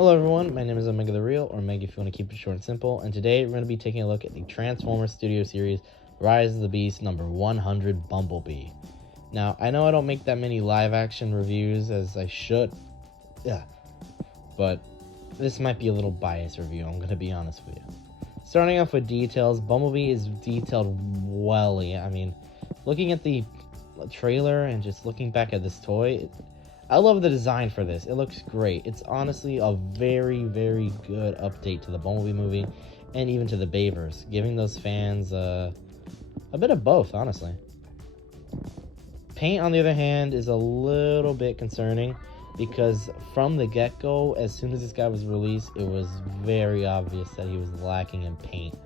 Hello everyone, my name is Omega the Real, or Omega if you want to keep it short and simple, and today we're going to be taking a look at the Transformers Studio Series Rise of the Beast number 100 Bumblebee. Now, I know I don't make that many live action reviews as I should, but this might be a little biased review, I'm going to be honest with you. Starting off with details, Bumblebee is detailed well. I mean, looking at the trailer and just looking back at this toy, I love the design for this. It looks great. It's honestly a very, very good update to the Bumblebee movie and even to the bayverse, giving those fans a bit of both, honestly. Paint, on the other hand, is a little bit concerning because from the get-go, as soon as this guy was released, it was very obvious that he was lacking in paint.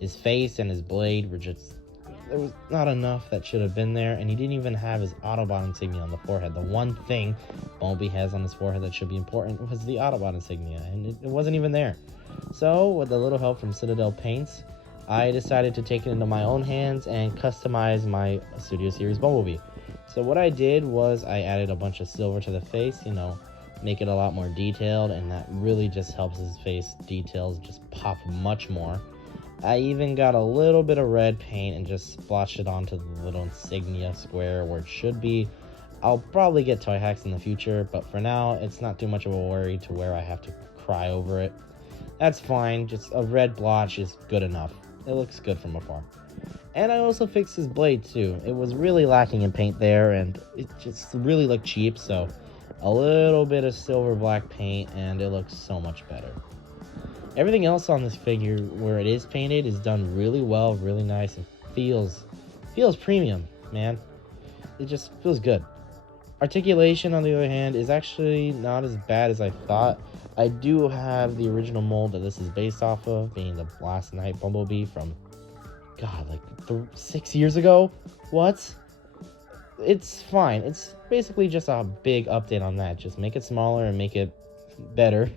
His face and his blade were just... there was not enough that should have been there, and he didn't even have his Autobot insignia on the forehead. The one thing Bumblebee has on his forehead that should be important was the Autobot insignia, and it wasn't even there. So, with a little help from Citadel Paints, I decided to take it into my own hands and customize my Studio Series Bumblebee. So what I did was I added a bunch of silver to the face, make it a lot more detailed, and that really just helps his face details just pop much more. I even got a little bit of red paint and just splotched it onto the little insignia square where it should be. I'll probably get toy hacks in the future, but for now, it's not too much of a worry to where I have to cry over it. That's fine, just a red blotch is good enough. It looks good from afar. And I also fixed his blade too. It was really lacking in paint there, and it just really looked cheap, so a little bit of silver black paint, and it looks so much better. Everything else on this figure, where it is painted, is done really well, really nice, and feels premium, man. It just feels good. Articulation, on the other hand, is actually not as bad as I thought. I do have the original mold that this is based off of, being the Last Night Bumblebee from, God, like 6 years ago? What? It's fine. It's basically just a big update on that. Just make it smaller and make it better.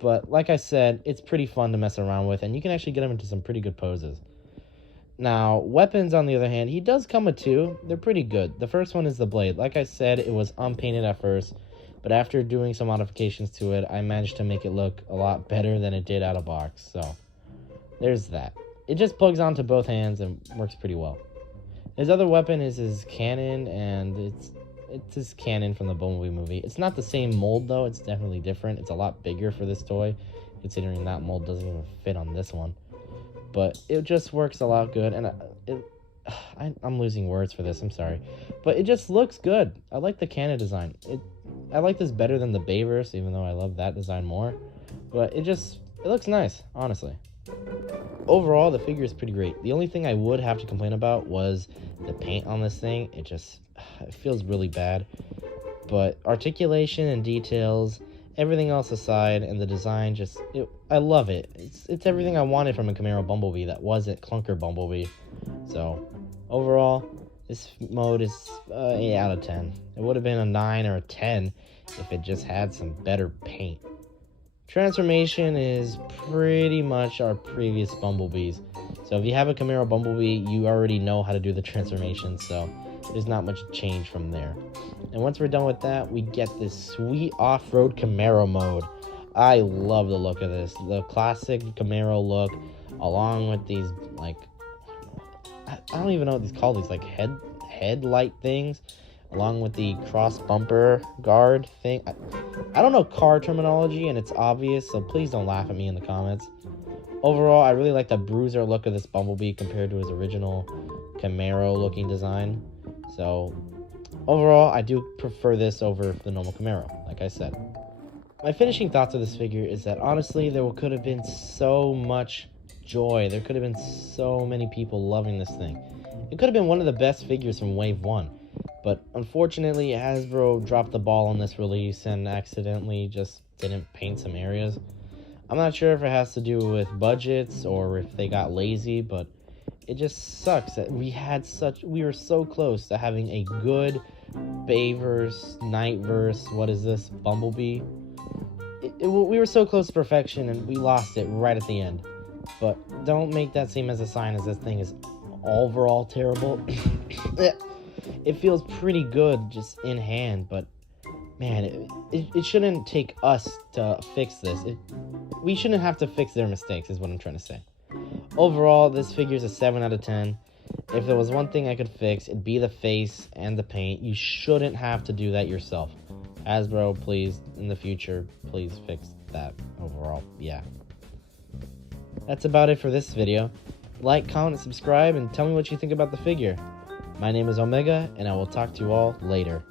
But like I said, it's pretty fun to mess around with, and you can actually get him into some pretty good poses. Now, weapons, on the other hand, he does come with two. They're pretty good. The first one is the blade. Like I said, it was unpainted at first, but after doing some modifications to it, I managed to make it look a lot better than it did out of box. So, there's that. It just plugs onto both hands and works pretty well. His other weapon is his cannon, and it's his cannon from the Bumblebee movie. It's not the same mold, though. It's definitely different. It's a lot bigger for this toy, considering that mold doesn't even fit on this one. But it just works a lot good, and I'm losing words for this. I'm sorry. But it just looks good. I like the cannon design. I like this better than the bayverse, even though I love that design more. But it looks nice, honestly. Overall, the figure is pretty great. The only thing I would have to complain about was the paint on this thing. It feels really bad. But articulation and details, everything else aside, and the design, I love it. It's everything I wanted from a Camaro Bumblebee that wasn't Clunker Bumblebee. So, overall, this mode is 8 out of 10. It would have been a 9 or a 10 if it just had some better paint. Transformation is pretty much our previous Bumblebees. So if you have a Camaro Bumblebee, you already know how to do the transformation, so there's not much change from there. And once we're done with that, we get this sweet off-road Camaro mode. I love the look of this. The classic Camaro look, along with these, I don't even know what these called, these headlight things, along with the cross bumper guard thing. I don't know car terminology, and it's obvious, so please don't laugh at me in the comments. Overall, I really like the bruiser look of this Bumblebee compared to his original Camaro looking design. So, overall, I do prefer this over the normal Camaro, like I said. My finishing thoughts of this figure is that, honestly, there could have been so much joy. There could have been so many people loving this thing. It could have been one of the best figures from Wave 1. But unfortunately, Hasbro dropped the ball on this release and accidentally just didn't paint some areas. I'm not sure if it has to do with budgets or if they got lazy, but it just sucks that we were so close to having a good bayverse, nightverse, Bumblebee. We were so close to perfection, and we lost it right at the end. But don't make that seem as a sign as this thing is overall terrible. It feels pretty good just in hand, but man, it shouldn't take us to fix this. We shouldn't have to fix their mistakes, is what I'm trying to say. Overall, this figure's a 7 out of 10. If there was one thing I could fix, it'd be the face and the paint. You shouldn't have to do that yourself. Hasbro, please, in the future, please fix that overall. Yeah. That's about it for this video. Like, comment, and subscribe, and tell me what you think about the figure. My name is Omega, and I will talk to you all later.